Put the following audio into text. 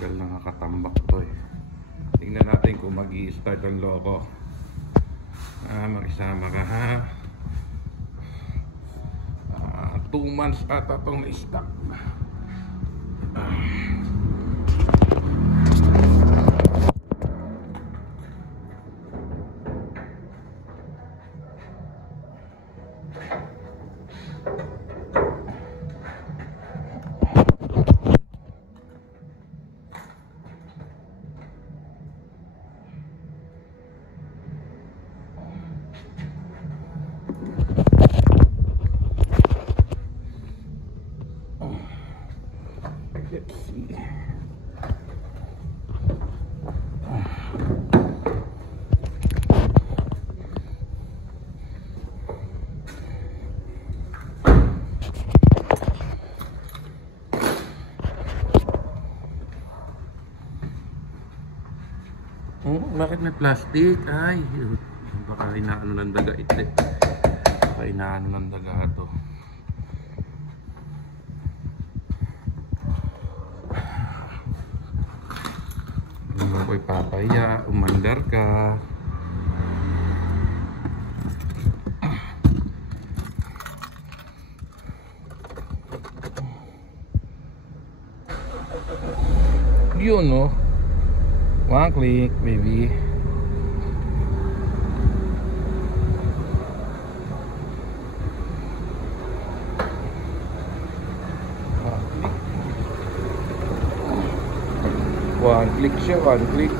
Tagal na nakatambak to eh. Tingnan natin kung mag-i-start ang loko. Makisama ka ha. 2 months ata itong na-stock. Let's see. Bakit may plastic? Ay, baka inaano ng daga ito. Baka inaano ng daga ito. Hindi mo ko ipapaya, umandar ka. Yun no. 1 click, baby. One click siya, 1 click.